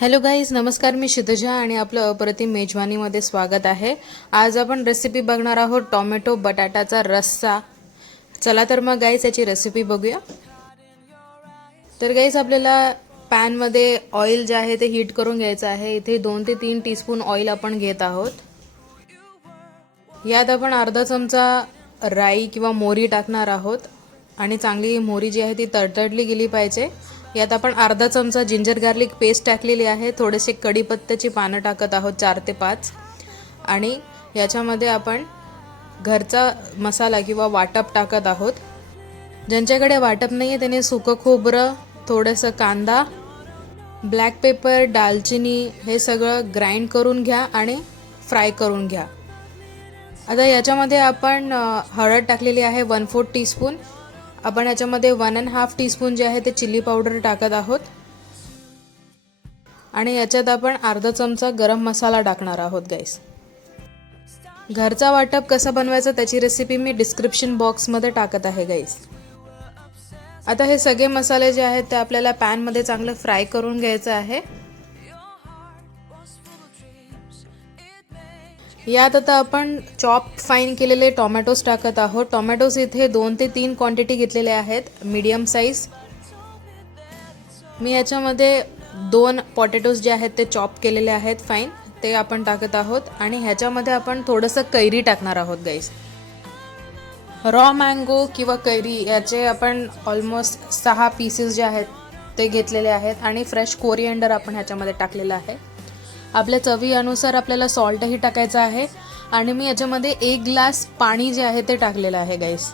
Hello guys, नमस्कार. मी क्षितिजा आणि आपलं अप्रतिम मेजवानीमध्ये स्वागत आहे. आज आपण रेसिपी बघणार आहोत टोमॅटो बटाटाचा रस्सा. चला तर मग गाईज याची रेसिपी बघूया. तर गाईज आपल्याला पॅनमध्ये ऑइल जे आहे ते हीट करून घ्यायचं आहे. इथे 2 ते 3 टीस्पून ऑइल आपण घेत आहोत. यात आपण अर्धा चमचा राई किंवा मोहरी टाकणार आहोत आणि चांगली मोहरी जी आहे ती तडतडली गेली पाहिजे. यात आपण अर्धा चमचा जिंजर गार्लिक पेस्ट टाकलेली आहे. थोडेसे कढीपत्त्याची पानं टाकत आहोत 4 ते 5 आणि याच्यामध्ये आपण घरचा मसाला किंवा वाटप टाकत आहोत. ज्यांच्याकडे वाटप नाही आहे त्याने सुकं खोबरं, थोडंसं कांदा, ब्लॅक पेपर, दालचिनी हे सगळं ग्राइंड करून घ्या आणि फ्राय करून घ्या. आता याच्यामध्ये आपण हळद टाकलेली आहे 1/4 टीस्पून. आपण याच्यामध्ये 1.5 टीस्पून जे आहे ते चिली पावडर टाकत आहोत आणि याच्यात आपण अर्धा चमचा गरम मसाला टाकणार आहोत. गाईस, घरचा वाटप कसा बनवायचा त्याची रेसिपी मी डिस्क्रिप्शन बॉक्समध्ये टाकत आहे. गाईस, आता हे सगळे मसाले जे आहेत ते आपल्याला पॅनमध्ये चांगलं फ्राय करून घ्यायचं आहे. यात आता आपण चॉप फाईन केलेले टोमॅटोज टाकत आहोत. टोमॅटोज इथे 2 ते 3 क्वांटिटी घेतलेले आहेत, मीडियम साईज. मी याच्यामध्ये 2 पोटॅटोज जे आहेत ते चॉप केलेले आहेत फाईन, ते आपण टाकत आहोत आणि ह्याच्यामध्ये आपण थोडंसं कैरी टाकणार आहोत. गाईस, रॉ मँगो किंवा कैरी याचे आपण ऑलमोस्ट 6 पीसेस जे आहेत ते घेतलेले आहेत आणि फ्रेश कोरिएंडर आपण ह्याच्यामध्ये टाकलेलं आहे. आपल्या चवीनुसार आपल्याला सॉल्टही टाकायचं आहे आणि मी याच्यामध्ये 1 ग्लास पाणी जे आहे ते टाकलेलं आहे. गाईस,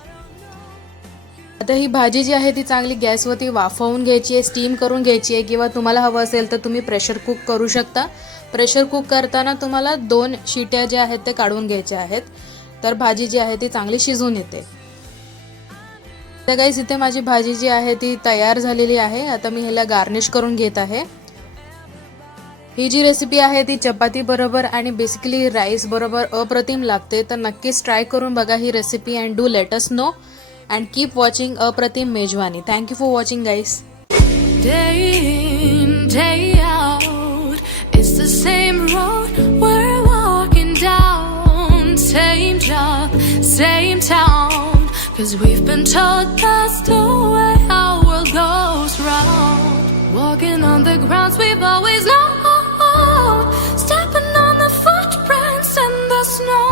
आता ही भाजी जी आहे ती चांगली गॅसवरती वाफवून घ्यायची आहे, स्टीम करून घ्यायची आहे किंवा तुम्हाला हवं असेल तर तुम्ही प्रेशर कुक करू शकता. प्रेशर कुक करताना तुम्हाला 2 शिट्या ज्या आहेत ते काढून घ्यायच्या आहेत, तर भाजी जी आहे ती चांगली शिजून येते. तर गाईस, इथे माझी भाजी जी आहे ती तयार झालेली आहे. आता मी ह्याला गार्निश करून घेत आहे. ही जी रेसिपी आहे ती चपाती बरोबर आणि बेसिकली राईस बरोबर अप्रतिम लागते. तर नक्कीच ट्राय करून बघा ही recipe and do let us know and keep watching अप्रतिम मेजवानी. Thank you for watching guys. Day in, day out, it's the same road we're walking down. Same job, same town, 'cause we've been told that's the way our world goes round. Walking on the grounds we've always known, stepping on the footprints in the snow.